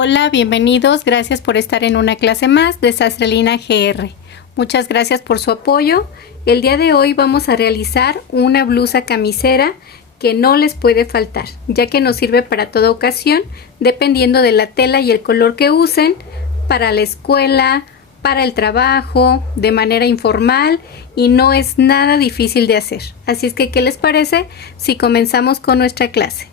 Hola, bienvenidos, gracias por estar en una clase más de Sastralina GR. Muchas gracias por su apoyo. El día de hoy vamos a realizar una blusa camisera que no les puede faltar, ya que nos sirve para toda ocasión, dependiendo de la tela y el color que usen, para la escuela, para el trabajo, de manera informal, y no es nada difícil de hacer. Así es que, ¿qué les parece si comenzamos con nuestra clase?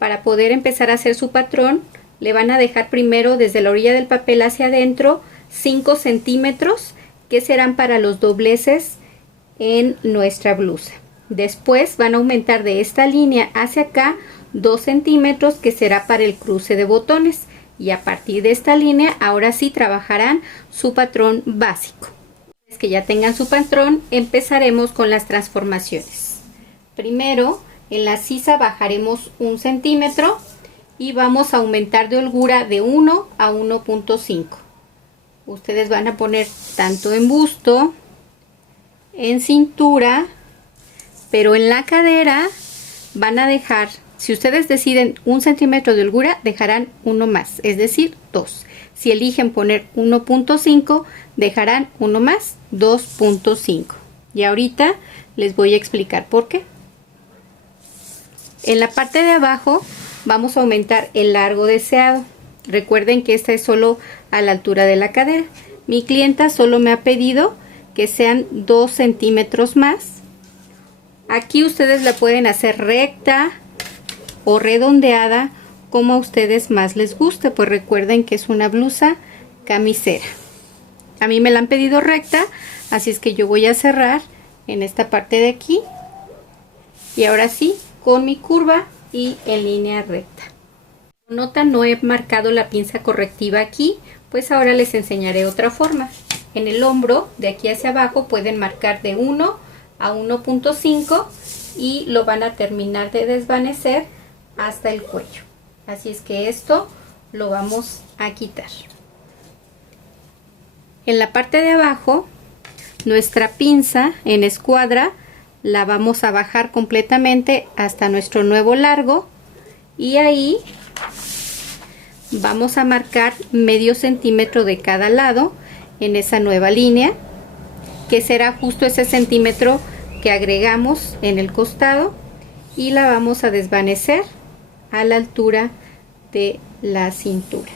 Para poder empezar a hacer su patrón, le van a dejar primero desde la orilla del papel hacia adentro 5 centímetros, que serán para los dobleces en nuestra blusa. Después van a aumentar de esta línea hacia acá 2 centímetros, que será para el cruce de botones. Y a partir de esta línea, ahora sí trabajarán su patrón básico. Es que ya tengan su patrón, empezaremos con las transformaciones. Primero, en la sisa bajaremos 1 centímetro y vamos a aumentar de holgura de 1 a 1.5. Ustedes van a poner tanto en busto, en cintura, pero en la cadera van a dejar, si ustedes deciden 1 centímetro de holgura, dejarán 1 más, es decir, 2. Si eligen poner 1.5, dejarán 1 más, 2.5. Y ahorita les voy a explicar por qué. En la parte de abajo vamos a aumentar el largo deseado. Recuerden que esta es solo a la altura de la cadera. Mi clienta solo me ha pedido que sean 2 centímetros más. Aquí ustedes la pueden hacer recta o redondeada, como a ustedes más les guste, pues recuerden que es una blusa camisera. A mí me la han pedido recta, así es que yo voy a cerrar en esta parte de aquí. Y ahora sí, con mi curva y en línea recta. Nota, no he marcado la pinza correctiva aquí, pues ahora les enseñaré otra forma. En el hombro, de aquí hacia abajo, pueden marcar de 1 a 1.5 y lo van a terminar de desvanecer hasta el cuello. Así es que esto lo vamos a quitar. En la parte de abajo, nuestra pinza en escuadra la vamos a bajar completamente hasta nuestro nuevo largo, y ahí vamos a marcar medio centímetro de cada lado en esa nueva línea, que será justo ese centímetro que agregamos en el costado, y la vamos a desvanecer a la altura de la cintura.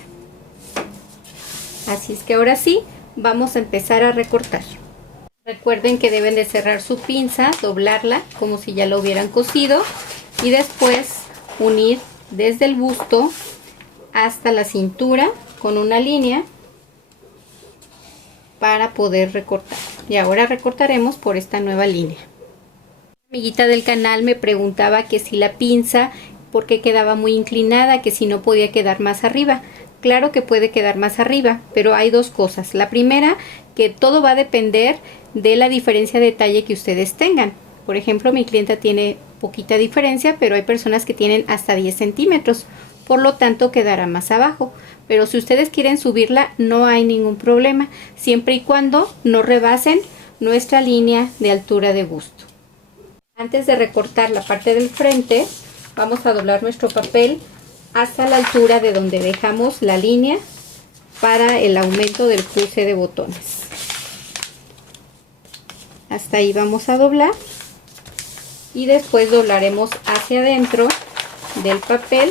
Así es que ahora sí vamos a empezar a recortar. Recuerden que deben de cerrar su pinza, doblarla como si ya lo hubieran cosido, y después unir desde el busto hasta la cintura con una línea para poder recortar. Y ahora recortaremos por esta nueva línea. Una amiguita del canal me preguntaba que si la pinza, por qué quedaba muy inclinada, que si no podía quedar más arriba. Claro que puede quedar más arriba, pero hay dos cosas. La primera, que todo va a depender de la diferencia de talle que ustedes tengan. Por ejemplo, mi clienta tiene poquita diferencia, pero hay personas que tienen hasta 10 centímetros. Por lo tanto, quedará más abajo. Pero si ustedes quieren subirla, no hay ningún problema, siempre y cuando no rebasen nuestra línea de altura de busto. Antes de recortar la parte del frente, vamos a doblar nuestro papel hasta la altura de donde dejamos la línea para el aumento del cruce de botones. Hasta ahí vamos a doblar, y después doblaremos hacia adentro del papel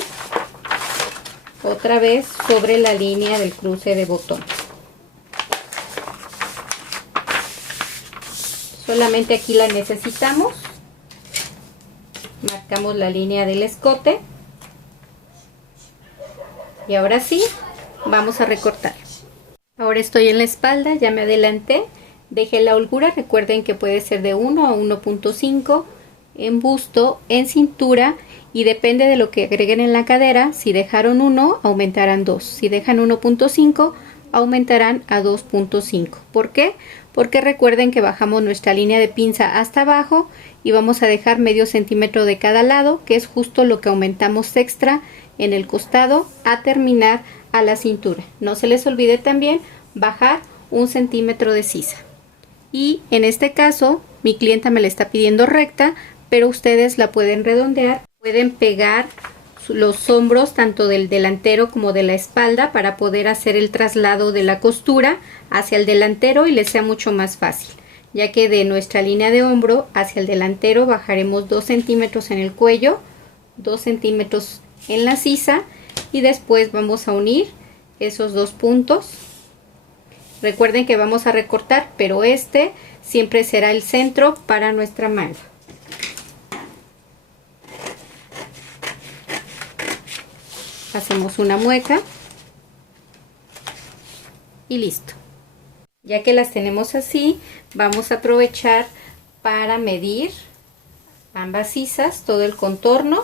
otra vez sobre la línea del cruce de botones. Solamente aquí la necesitamos. Marcamos la línea del escote y ahora sí vamos a recortar. Ahora estoy en la espalda, ya me adelanté, dejé la holgura, recuerden que puede ser de 1 a 1.5, en busto, en cintura, y depende de lo que agreguen en la cadera. Si dejaron 1, aumentarán 2, si dejan 1.5, aumentarán a 2.5. ¿Por qué? Porque recuerden que bajamos nuestra línea de pinza hasta abajo y vamos a dejar medio centímetro de cada lado, que es justo lo que aumentamos extra en el costado a terminar a la cintura. No se les olvide también bajar 1 centímetro de sisa. Y en este caso mi clienta me la está pidiendo recta, pero ustedes la pueden redondear, pueden pegar los hombros tanto del delantero como de la espalda para poder hacer el traslado de la costura hacia el delantero y les sea mucho más fácil, ya que de nuestra línea de hombro hacia el delantero bajaremos 2 centímetros en el cuello, 2 centímetros en la sisa y después vamos a unir esos dos puntos. Recuerden que vamos a recortar, pero este siempre será el centro para nuestra manga. Hacemos una mueca y listo. Ya que las tenemos así, vamos a aprovechar para medir ambas sisas, todo el contorno,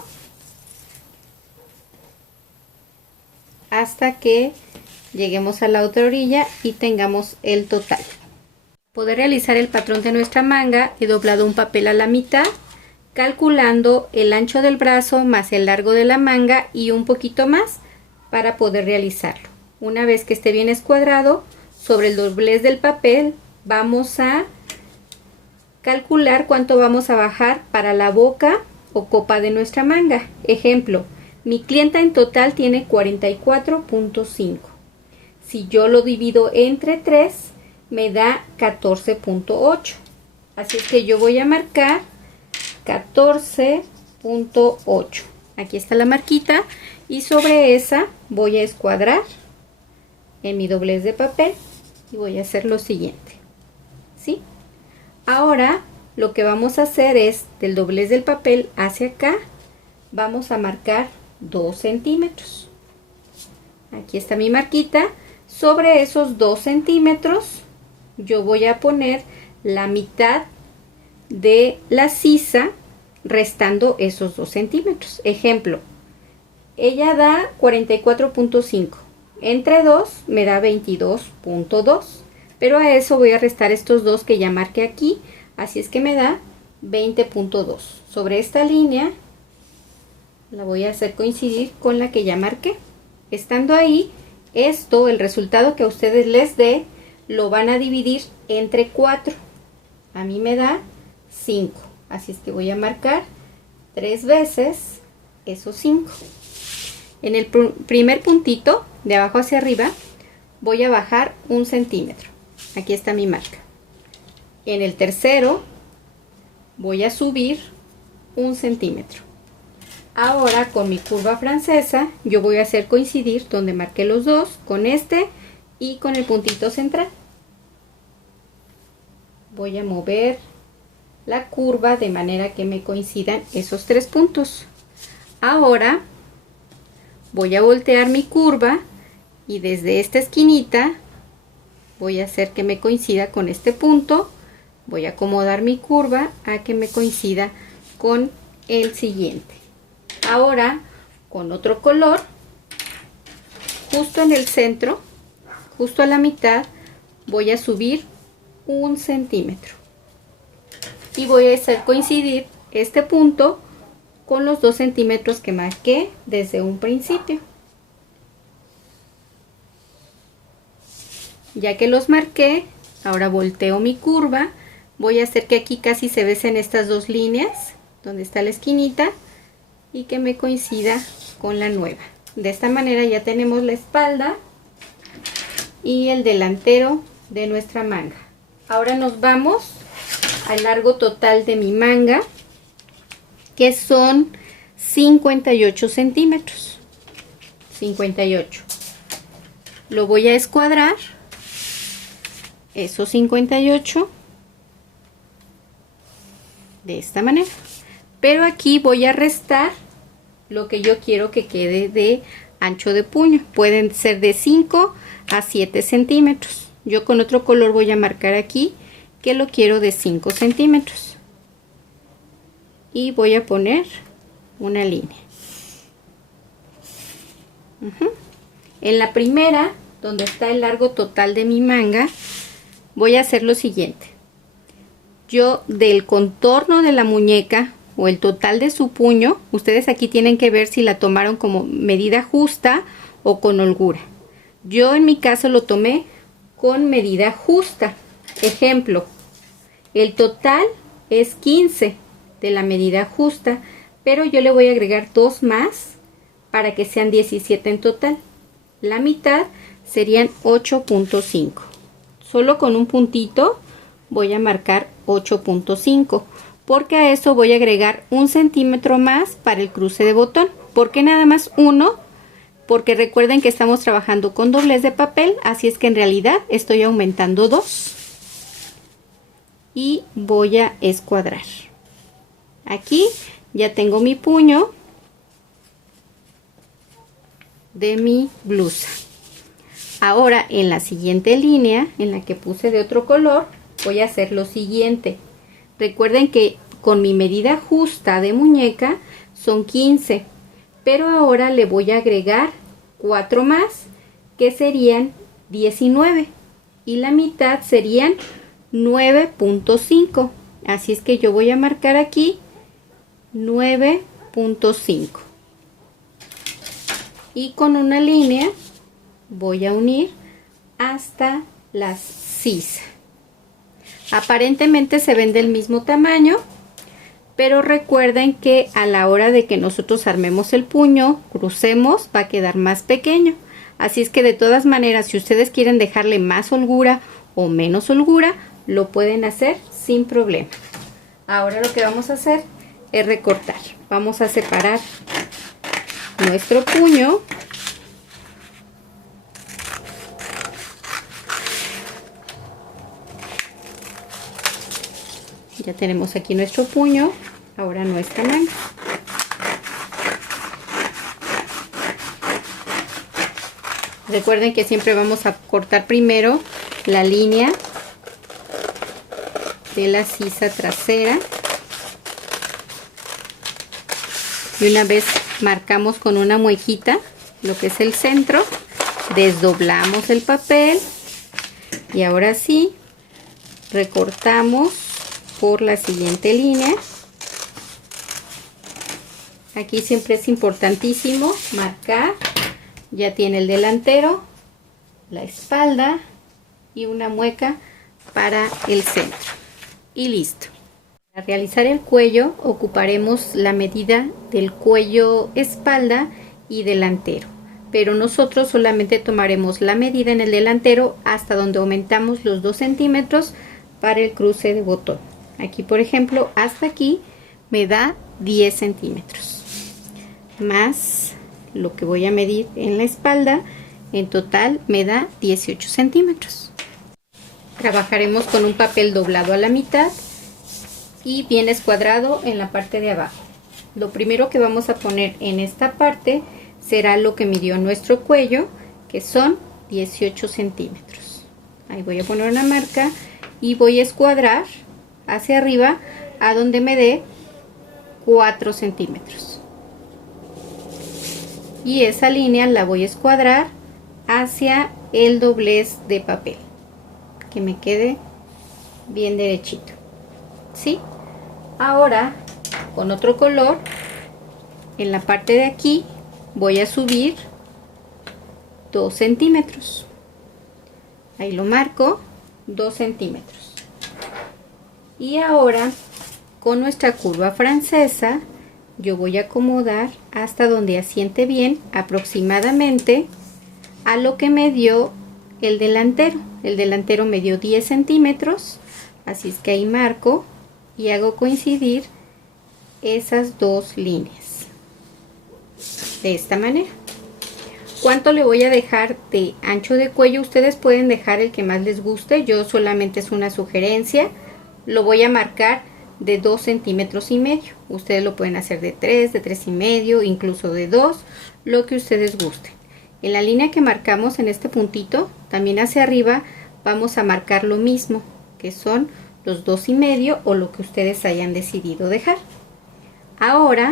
hasta que lleguemos a la otra orilla y tengamos el total. Poder realizar el patrón de nuestra manga, he doblado un papel a la mitad, calculando el ancho del brazo más el largo de la manga y un poquito más para poder realizarlo. Una vez que esté bien escuadrado, sobre el doblez del papel vamos a calcular cuánto vamos a bajar para la boca o copa de nuestra manga. Ejemplo, mi clienta en total tiene 44.5. Si yo lo divido entre 3, me da 14.8. Así es que yo voy a marcar 14.8. Aquí está la marquita y sobre esa voy a escuadrar en mi doblez de papel y voy a hacer lo siguiente. ¿Sí? Ahora lo que vamos a hacer es del doblez del papel hacia acá, vamos a marcar 2 centímetros. Aquí está mi marquita. Sobre esos 2 centímetros yo voy a poner la mitad de la sisa restando esos 2 centímetros. Ejemplo, ella da 44.5, entre 2 me da 22.2, pero a eso voy a restar estos 2 que ya marqué aquí, así es que me da 20.2. Sobre esta línea la voy a hacer coincidir con la que ya marqué. Estando ahí, esto, el resultado que a ustedes les dé, lo van a dividir entre 4. A mí me da 5. Así es que voy a marcar 3 veces esos 5. En el primer puntito, de abajo hacia arriba, voy a bajar 1 centímetro. Aquí está mi marca. En el tercero, voy a subir 1 centímetro. Ahora con mi curva francesa yo voy a hacer coincidir donde marqué los dos con este y con el puntito central. Voy a mover la curva de manera que me coincidan esos 3 puntos. Ahora voy a voltear mi curva y desde esta esquinita voy a hacer que me coincida con este punto. Voy a acomodar mi curva a que me coincida con el siguiente. Ahora con otro color, justo en el centro, justo a la mitad, voy a subir 1 centímetro y voy a hacer coincidir este punto con los 2 centímetros que marqué desde un principio. Ya que los marqué, ahora volteo mi curva, voy a hacer que aquí casi se besen estas dos líneas donde está la esquinita y que me coincida con la nueva. De esta manera ya tenemos la espalda y el delantero de nuestra manga. Ahora nos vamos al largo total de mi manga, que son 58 centímetros. 58. Lo voy a escuadrar, esos 58, de esta manera. Pero aquí voy a restar lo que yo quiero que quede de ancho de puño. Pueden ser de 5 a 7 centímetros. Yo con otro color voy a marcar aquí que lo quiero de 5 centímetros. Y voy a poner una línea. En la primera, donde está el largo total de mi manga, voy a hacer lo siguiente. Yo del contorno de la muñeca o el total de su puño, ustedes aquí tienen que ver si la tomaron como medida justa o con holgura. Yo en mi caso lo tomé con medida justa. Ejemplo, el total es 15 de la medida justa, pero yo le voy a agregar 2 más para que sean 17 en total. La mitad serían 8.5. Solo con un puntito voy a marcar 8.5, porque a eso voy a agregar 1 centímetro más para el cruce de botón. ¿Por qué nada más 1? Porque recuerden que estamos trabajando con doblez de papel, así es que en realidad estoy aumentando 2. Y voy a escuadrar. Aquí ya tengo mi puño de mi blusa. Ahora en la siguiente línea, en la que puse de otro color, voy a hacer lo siguiente. Recuerden que con mi medida justa de muñeca son 15, pero ahora le voy a agregar 4 más, que serían 19, y la mitad serían 9.5. Así es que yo voy a marcar aquí 9.5. Y con una línea voy a unir hasta las sisa. Aparentemente se ven del mismo tamaño, pero recuerden que a la hora de que nosotros armemos el puño, crucemos, va a quedar más pequeño. Así es que de todas maneras, si ustedes quieren dejarle más holgura o menos holgura, lo pueden hacer sin problema. Ahora lo que vamos a hacer es recortar. Vamos a separar nuestro puño. Ya tenemos aquí nuestro puño, ahora nuestra manga. Recuerden que siempre vamos a cortar primero la línea de la sisa trasera. Y una vez marcamos con una muequita lo que es el centro, desdoblamos el papel y ahora sí recortamos por la siguiente línea. Aquí siempre es importantísimo marcar. Ya tiene el delantero, la espalda y una mueca para el centro. Y listo. Para realizar el cuello ocuparemos la medida del cuello, espalda y delantero. Pero nosotros solamente tomaremos la medida en el delantero hasta donde aumentamos los 2 centímetros para el cruce de botón. Aquí, por ejemplo, hasta aquí me da 10 centímetros. Más lo que voy a medir en la espalda, en total me da 18 centímetros. Trabajaremos con un papel doblado a la mitad y bien escuadrado en la parte de abajo. Lo primero que vamos a poner en esta parte será lo que midió nuestro cuello, que son 18 centímetros. Ahí voy a poner una marca y voy a escuadrar hacia arriba a donde me dé 4 centímetros. Y esa línea la voy a escuadrar hacia el doblez de papel, que me quede bien derechito. ¿Sí? Ahora con otro color en la parte de aquí voy a subir 2 centímetros. Ahí lo marco, 2 centímetros. Y ahora con nuestra curva francesa yo voy a acomodar hasta donde asiente bien, aproximadamente a lo que me dio el delantero. El delantero me dio 10 centímetros, así es que ahí marco y hago coincidir esas dos líneas de esta manera. ¿Cuánto le voy a dejar de ancho de cuello? Ustedes pueden dejar el que más les guste, yo solamente es una sugerencia. Lo voy a marcar de 2 centímetros y medio. Ustedes lo pueden hacer de 3, de 3 y medio, incluso de 2, lo que ustedes gusten. En la línea que marcamos en este puntito, también hacia arriba, vamos a marcar lo mismo, que son los 2 y medio o lo que ustedes hayan decidido dejar. Ahora,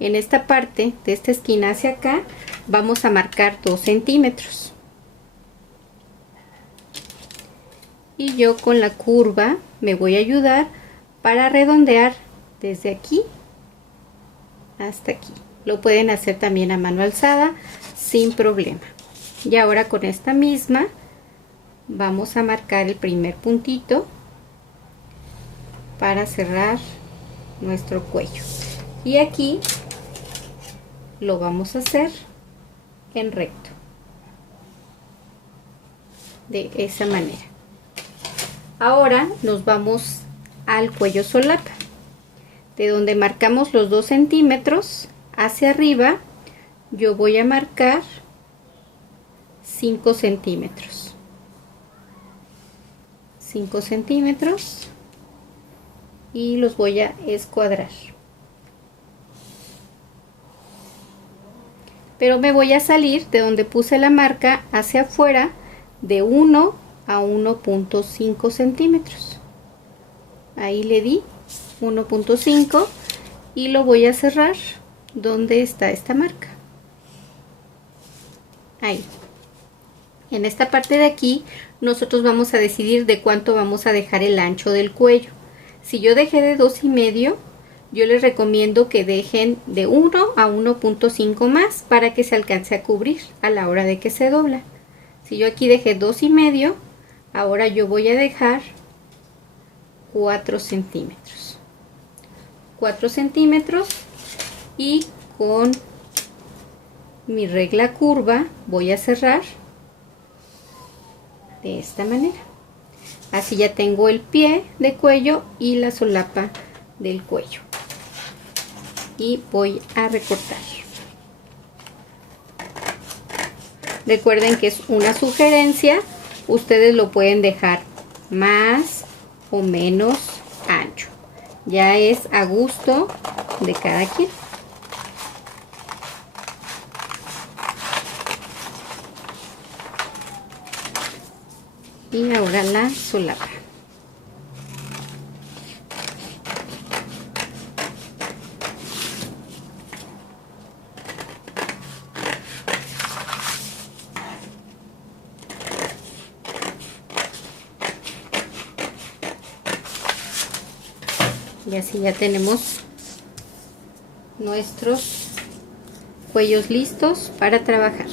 en esta parte, de esta esquina hacia acá, vamos a marcar 2 centímetros. Y yo con la curva me voy a ayudar para redondear desde aquí hasta aquí. Lo pueden hacer también a mano alzada sin problema. Y ahora con esta misma vamos a marcar el primer puntito para cerrar nuestro cuello. Y aquí lo vamos a hacer en recto, de esa manera. Ahora nos vamos al cuello solapa, de donde marcamos los 2 centímetros hacia arriba. Yo voy a marcar 5 centímetros, 5 centímetros, y los voy a escuadrar. Pero me voy a salir de donde puse la marca hacia afuera de 1 a 1.5 centímetros. Ahí le di 1.5 y lo voy a cerrar donde está esta marca. Ahí. En esta parte de aquí nosotros vamos a decidir de cuánto vamos a dejar el ancho del cuello. Si yo dejé de 2,5, yo les recomiendo que dejen de 1 a 1.5 más para que se alcance a cubrir a la hora de que se dobla. Si yo aquí dejé 2,5, ahora yo voy a dejar 4 centímetros. 4 centímetros, y con mi regla curva voy a cerrar de esta manera. Así ya tengo el pie de cuello y la solapa del cuello. Y voy a recortar. Recuerden que es una sugerencia, ustedes lo pueden dejar más o menos ancho. Ya es a gusto de cada quien. Y ahora la solapa. Y así ya tenemos nuestros cuellos listos para trabajar.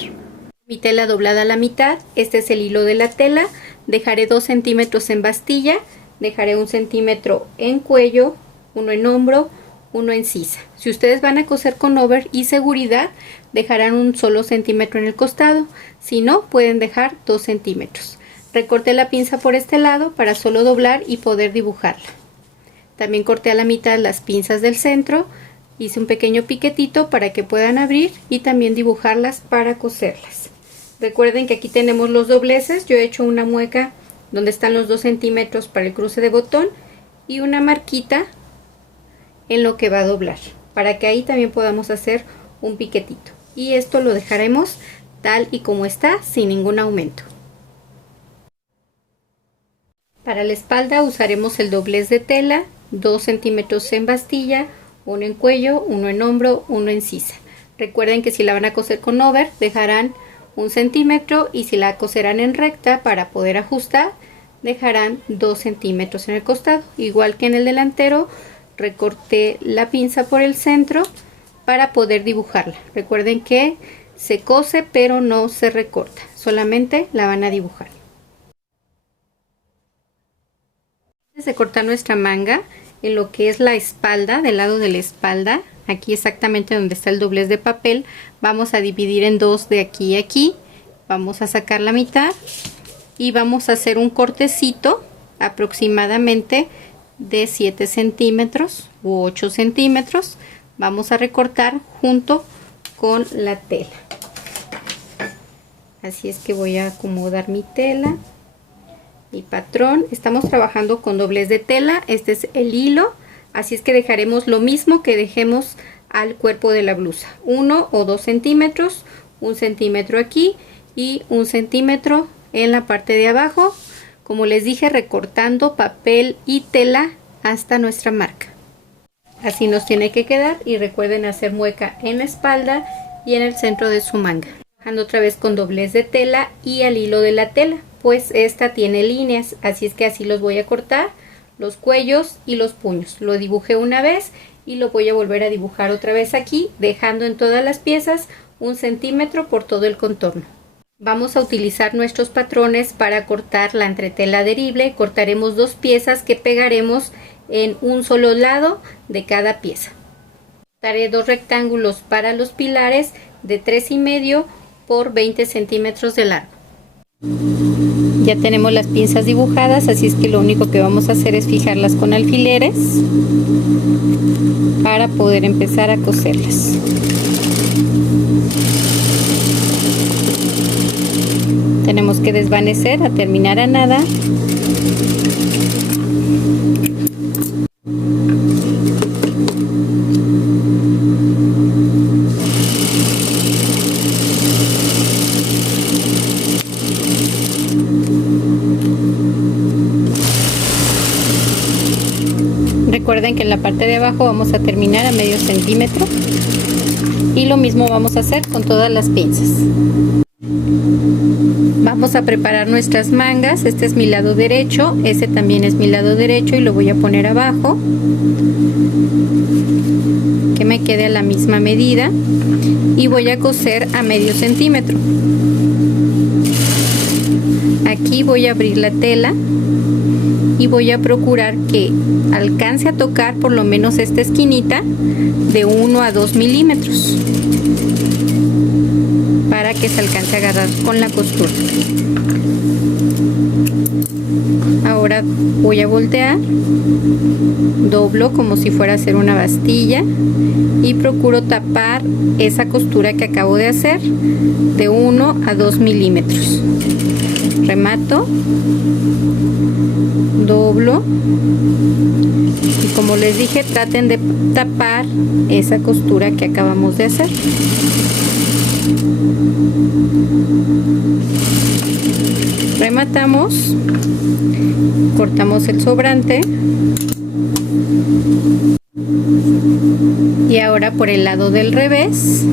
Mi tela doblada a la mitad, este es el hilo de la tela. Dejaré 2 centímetros en bastilla, dejaré 1 centímetro en cuello, 1 en hombro, 1 en sisa. Si ustedes van a coser con over y seguridad, dejarán un solo centímetro en el costado. Si no, pueden dejar 2 centímetros. Recorté la pinza por este lado para solo doblar y poder dibujarla. También corté a la mitad las pinzas del centro, hice un pequeño piquetito para que puedan abrir y también dibujarlas para coserlas. Recuerden que aquí tenemos los dobleces. Yo he hecho una mueca donde están los 2 centímetros para el cruce de botón y una marquita en lo que va a doblar, para que ahí también podamos hacer un piquetito. Y esto lo dejaremos tal y como está, sin ningún aumento. Para la espalda usaremos el doblez de tela, 2 centímetros en bastilla, 1 en cuello, 1 en hombro, 1 en sisa. Recuerden que si la van a coser con over, dejarán 1 centímetro, y si la coserán en recta para poder ajustar, dejarán 2 centímetros en el costado. Igual que en el delantero, recorté la pinza por el centro para poder dibujarla. Recuerden que se cose pero no se recorta, solamente la van a dibujar. Antes de cortar nuestra manga, en lo que es la espalda, del lado de la espalda, aquí exactamente donde está el doblez de papel, vamos a dividir en dos de aquí a aquí. Vamos a sacar la mitad y vamos a hacer un cortecito aproximadamente de 7 centímetros u 8 centímetros. Vamos a recortar junto con la tela. Así es que voy a acomodar mi tela, mi patrón. Estamos trabajando con doblez de tela, este es el hilo, así es que dejaremos lo mismo que dejemos al cuerpo de la blusa, 1 o 2 centímetros, 1 centímetro aquí y 1 centímetro en la parte de abajo, como les dije, recortando papel y tela hasta nuestra marca. Así nos tiene que quedar, y recuerden hacer mueca en la espalda y en el centro de su manga. Trabajando otra vez con doblez de tela y al hilo de la tela, pues esta tiene líneas, así es que así los voy a cortar, los cuellos y los puños. Lo dibujé una vez y lo voy a volver a dibujar otra vez aquí, dejando en todas las piezas 1 centímetro por todo el contorno. Vamos a utilizar nuestros patrones para cortar la entretela adherible. Cortaremos 2 piezas que pegaremos en un solo lado de cada pieza. Haré 2 rectángulos para los pilares de 3,5 por 20 centímetros de largo. Ya tenemos las pinzas dibujadas, así es que lo único que vamos a hacer es fijarlas con alfileres para poder empezar a coserlas. Tenemos que desvanecer a terminar a nada. Recuerden que en la parte de abajo vamos a terminar a medio centímetro y lo mismo vamos a hacer con todas las pinzas. Vamos a preparar nuestras mangas. Este es mi lado derecho, este también es mi lado derecho y lo voy a poner abajo, que me quede a la misma medida, y voy a coser a medio centímetro. Aquí voy a abrir la tela y voy a procurar que alcance a tocar por lo menos esta esquinita de 1 a 2 milímetros para que se alcance a agarrar con la costura. Ahora voy a voltear, doblo como si fuera a hacer una bastilla y procuro tapar esa costura que acabo de hacer de 1 a 2 milímetros. Remato, doblo y, como les dije, traten de tapar esa costura que acabamos de hacer. Rematamos, cortamos el sobrante y ahora por el lado del revés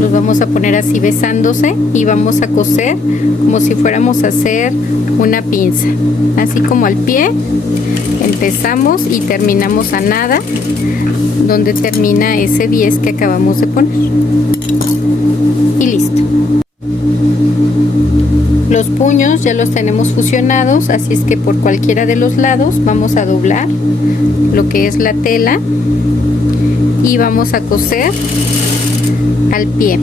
los vamos a poner así besándose y vamos a coser como si fuéramos a hacer una pinza, así como al pie. Empezamos y terminamos a nada donde termina ese 10 que acabamos de poner y listo. Los puños ya los tenemos fusionados, así es que por cualquiera de los lados vamos a doblar lo que es la tela y vamos a coser al pie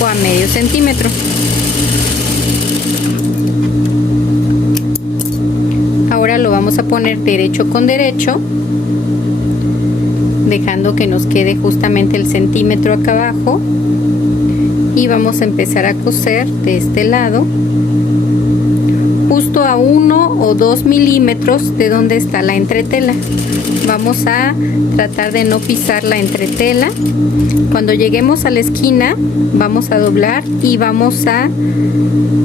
o a medio centímetro. Ahora lo vamos a poner derecho con derecho, dejando que nos quede justamente el centímetro acá abajo, y vamos a empezar a coser de este lado justo a 1 o 2 milímetros de donde está la entretela. Vamos a tratar de no pisar la entretela. Cuando lleguemos a la esquina vamos a doblar y vamos a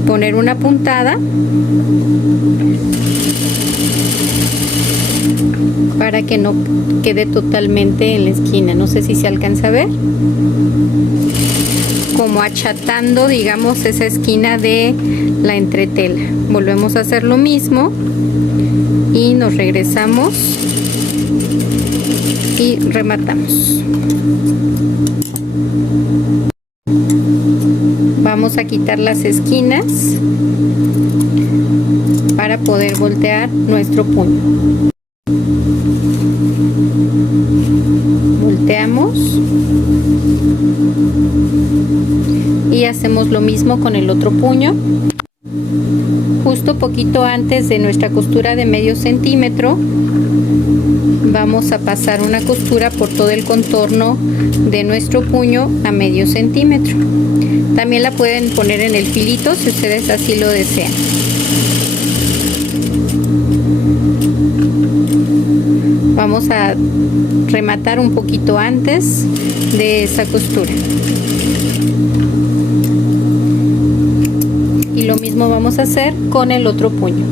poner una puntada para que no quede totalmente en la esquina. No sé si se alcanza a ver, como achatando, digamos, esa esquina de la entretela. Volvemos a hacer lo mismo y nos regresamos y rematamos. Vamos a quitar las esquinas para poder voltear nuestro puño. Volteamos y hacemos lo mismo con el otro puño. Justo poquito antes de nuestra costura de medio centímetro vamos a pasar una costura por todo el contorno de nuestro puño a medio centímetro. También la pueden poner en el filito si ustedes así lo desean. Vamos a rematar un poquito antes de esa costura. Y lo mismo vamos a hacer con el otro puño.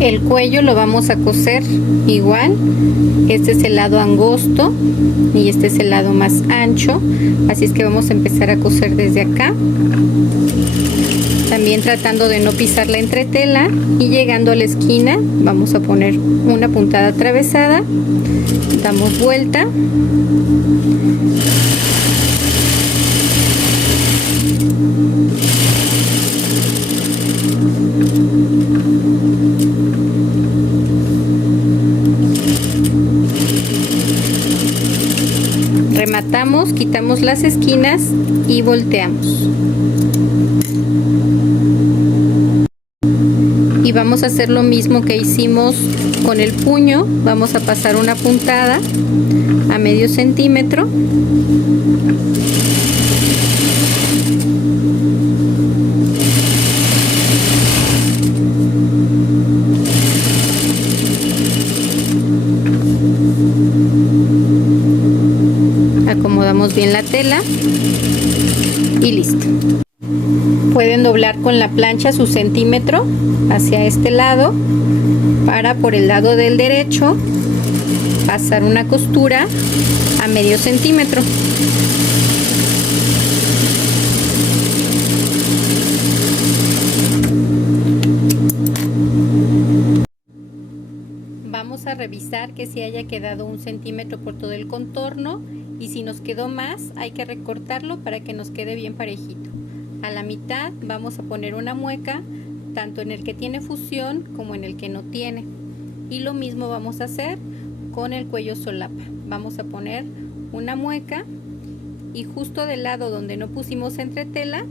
El cuello lo vamos a coser igual. Este es el lado angosto y este es el lado más ancho, así es que vamos a empezar a coser desde acá, también tratando de no pisar la entretela, y llegando a la esquina vamos a poner una puntada atravesada, damos vuelta rematamos, quitamos las esquinas y volteamos. Y vamos a hacer lo mismo que hicimos con el puño. Vamos a pasar una puntada a medio centímetro. Acomodamos bien la tela y listo. Pueden doblar con la plancha su centímetro hacia este lado para por el lado del derecho pasar una costura a medio centímetro. Vamos a revisar que si haya quedado 1 centímetro por todo el contorno, y si nos quedó más hay que recortarlo para que nos quede bien parejito. A la mitad vamos a poner una mueca, tanto en el que tiene fusión como en el que no tiene, y lo mismo vamos a hacer con el cuello solapa. Vamos a poner una mueca y justo del lado donde no pusimos entretela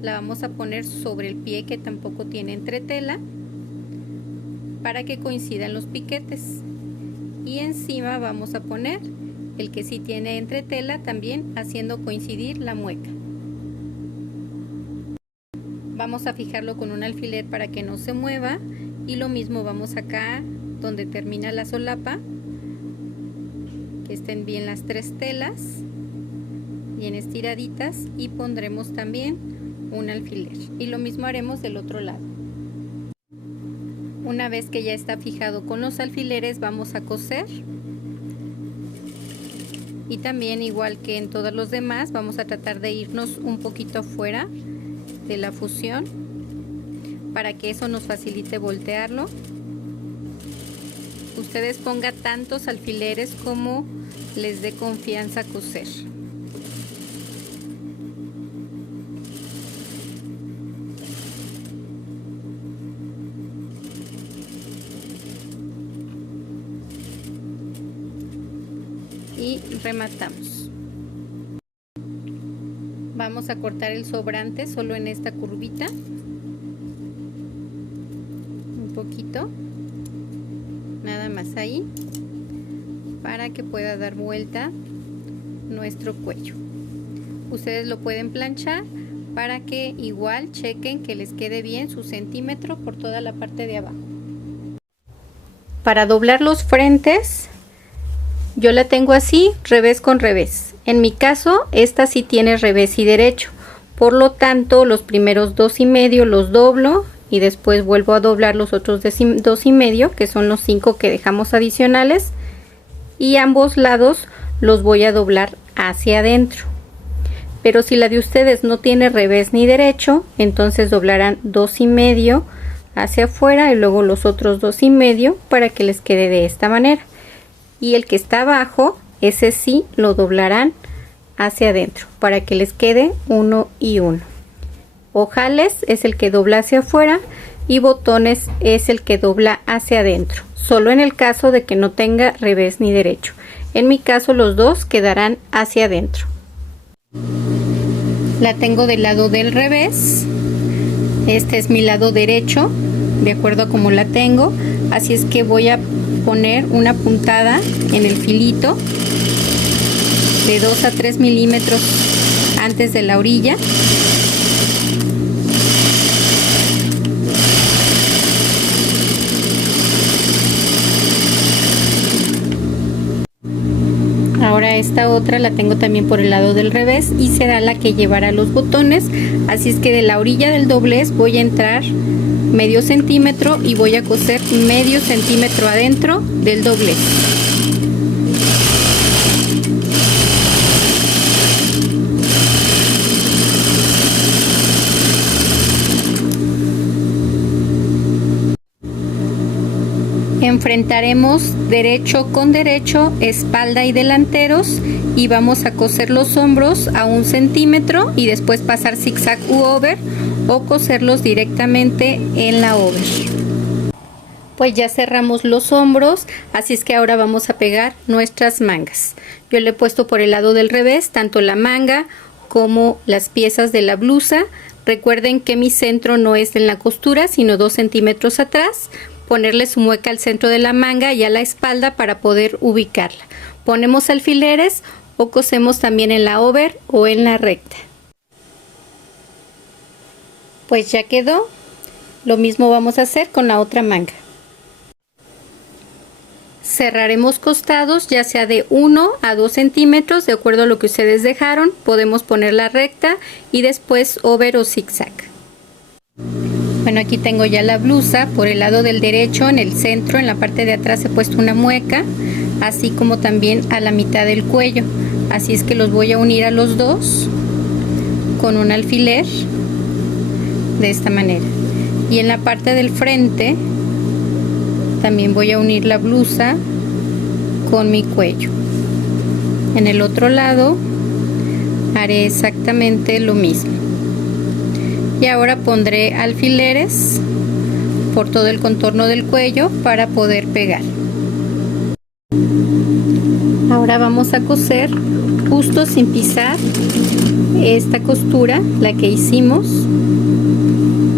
la vamos a poner sobre el pie que tampoco tiene entretela para que coincidan los piquetes, y encima vamos a poner el que sí tiene entretela, también haciendo coincidir la mueca. Vamos a fijarlo con un alfiler para que no se mueva, y lo mismo vamos acá donde termina la solapa, que estén bien las 3 telas bien estiraditas, y pondremos también un alfiler, y lo mismo haremos del otro lado. Una vez que ya está fijado con los alfileres, vamos a coser, y también igual que en todos los demás vamos a tratar de irnos un poquito afuera de la fusión para que eso nos facilite voltearlo. Ustedes pongan tantos alfileres como les dé confianza coser. Y rematamos. Vamos a cortar el sobrante solo en esta curvita, un poquito, nada más ahí, para que pueda dar vuelta nuestro cuello. Ustedes lo pueden planchar para que igual chequen que les quede bien su centímetro por toda la parte de abajo. Para doblar los frentes, yo la tengo así, revés con revés. En mi caso, esta sí tiene revés y derecho. Por lo tanto, los primeros 2,5 los doblo y después vuelvo a doblar los otros 2,5, que son los 5 que dejamos adicionales. Y ambos lados los voy a doblar hacia adentro. Pero si la de ustedes no tiene revés ni derecho, entonces doblarán 2,5 hacia afuera y luego los otros 2,5 para que les quede de esta manera. Y el que está abajo, ese sí lo doblarán hacia adentro para que les quede 1 y 1. Ojales es el que dobla hacia afuera y botones es el que dobla hacia adentro, solo en el caso de que no tenga revés ni derecho. En mi caso los dos quedarán hacia adentro. La tengo del lado del revés, este es mi lado derecho, de acuerdo a como la tengo, así es que voy a poner una puntada en el filito de 2 a 3 milímetros antes de la orilla. Ahora esta otra la tengo también por el lado del revés y será la que llevará los botones, así es que de la orilla del doblez voy a entrar medio centímetro y voy a coser medio centímetro adentro del doblez. Enfrentaremos derecho con derecho, espalda y delanteros, y vamos a coser los hombros a 1 centímetro y después pasar zigzag u over o coserlos directamente en la over. Pues ya cerramos los hombros, así es que ahora vamos a pegar nuestras mangas. Yo le he puesto por el lado del revés tanto la manga como las piezas de la blusa. Recuerden que mi centro no es en la costura, sino 2 centímetros atrás. Ponerle su mueca al centro de la manga y a la espalda para poder ubicarla. Ponemos alfileres o cosemos también en la over o en la recta. Pues ya quedó. Lo mismo vamos a hacer con la otra manga. Cerraremos costados ya sea de 1 a 2 centímetros de acuerdo a lo que ustedes dejaron. Podemos poner la recta y después over o zigzag. Bueno, aquí tengo ya la blusa. Por el lado del derecho, en el centro, en la parte de atrás he puesto una mueca, así como también a la mitad del cuello. Así es que los voy a unir a los dos con un alfiler de esta manera. Y en la parte del frente también voy a unir la blusa con mi cuello. En el otro lado haré exactamente lo mismo. Y ahora pondré alfileres por todo el contorno del cuello para poder pegar. Ahora vamos a coser justo sin pisar esta costura, la que hicimos.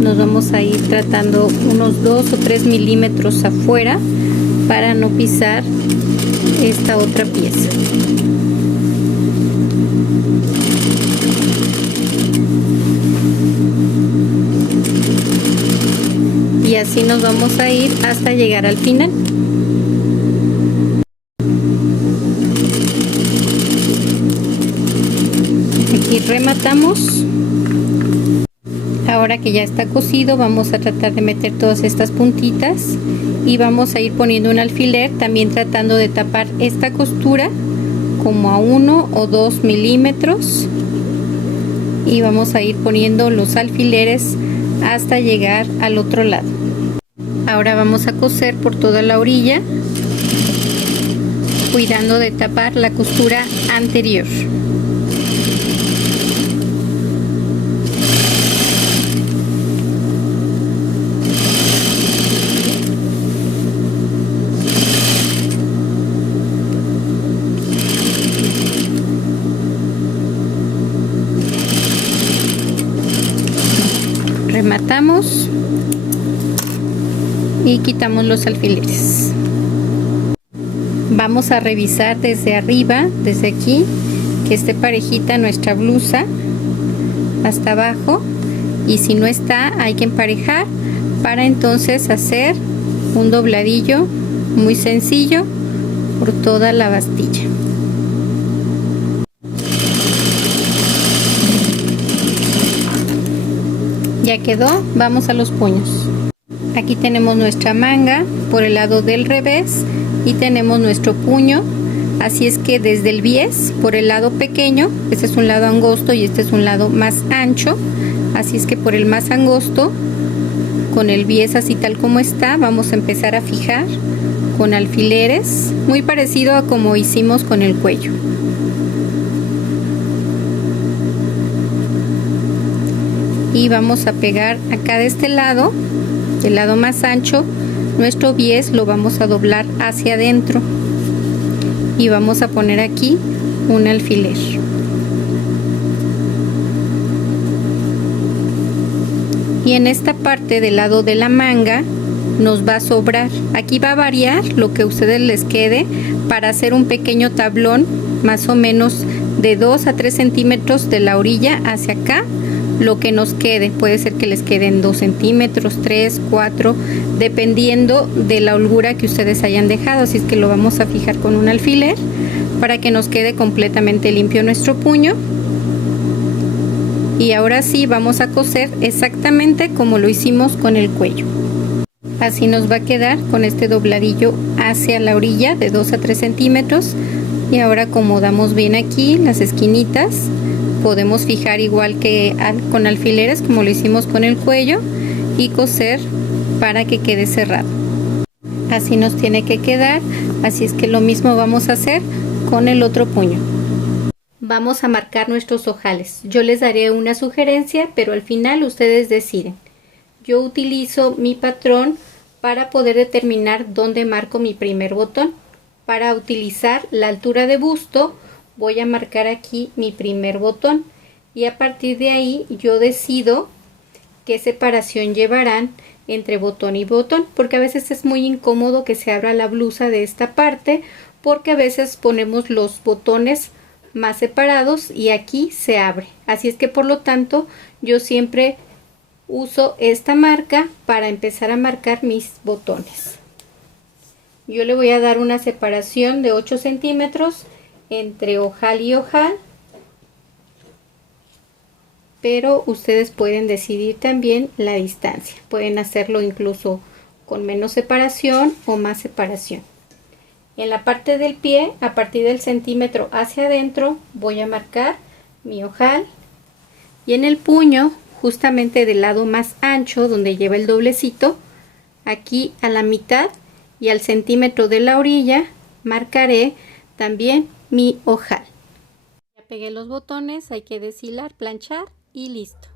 Nos vamos a ir tratando unos 2 o 3 milímetros afuera para no pisar esta otra pieza. Y así nos vamos a ir hasta llegar al final. Aquí rematamos. Ahora que ya está cosido, vamos a tratar de meter todas estas puntitas y vamos a ir poniendo un alfiler, también tratando de tapar esta costura como a 1 o 2 milímetros, y vamos a ir poniendo los alfileres hasta llegar al otro lado. Ahora vamos a coser por toda la orilla, cuidando de tapar la costura anterior. Rematamos y quitamos los alfileres. Vamos a revisar desde arriba, desde aquí, que esté parejita nuestra blusa hasta abajo, y si no está hay que emparejar para entonces hacer un dobladillo muy sencillo por toda la bastilla. Ya quedó. Vamos a los puños. Aquí tenemos nuestra manga por el lado del revés y tenemos nuestro puño. Así es que desde el bies, por el lado pequeño, este es un lado angosto y este es un lado más ancho. Así es que por el más angosto, con el bies así tal como está, vamos a empezar a fijar con alfileres, muy parecido a como hicimos con el cuello. Y vamos a pegar acá de este lado, del lado más ancho, nuestro bies lo vamos a doblar hacia adentro y vamos a poner aquí un alfiler. Y en esta parte del lado de la manga nos va a sobrar. Aquí va a variar lo que a ustedes les quede para hacer un pequeño tablón, más o menos de 2 a 3 centímetros de la orilla hacia acá. Lo que nos quede, puede ser que les queden 2 centímetros, 3, 4, dependiendo de la holgura que ustedes hayan dejado. Así es que lo vamos a fijar con un alfiler para que nos quede completamente limpio nuestro puño. Y ahora sí vamos a coser exactamente como lo hicimos con el cuello. Así nos va a quedar con este dobladillo hacia la orilla de 2 a 3 centímetros. Y ahora acomodamos bien aquí las esquinitas. Podemos fijar igual que con alfileres como lo hicimos con el cuello y coser para que quede cerrado. Así nos tiene que quedar. Así es que lo mismo vamos a hacer con el otro puño. Vamos a marcar nuestros ojales. Yo les daré una sugerencia, pero al final ustedes deciden. Yo utilizo mi patrón para poder determinar dónde marco mi primer botón. Para utilizar la altura de busto voy a marcar aquí mi primer botón y a partir de ahí yo decido qué separación llevarán entre botón y botón, porque a veces es muy incómodo que se abra la blusa de esta parte, porque a veces ponemos los botones más separados y aquí se abre. Así es que por lo tanto yo siempre uso esta marca para empezar a marcar mis botones. Yo le voy a dar una separación de 8 centímetros entre ojal y ojal, pero ustedes pueden decidir también la distancia. Pueden hacerlo incluso con menos separación o más separación. En la parte del pie, a partir del centímetro hacia adentro, voy a marcar mi ojal, y en el puño, justamente del lado más ancho donde lleva el doblecito, aquí a la mitad y al centímetro de la orilla marcaré también mi ojal. Ya pegué los botones, hay que deshilar, planchar y listo.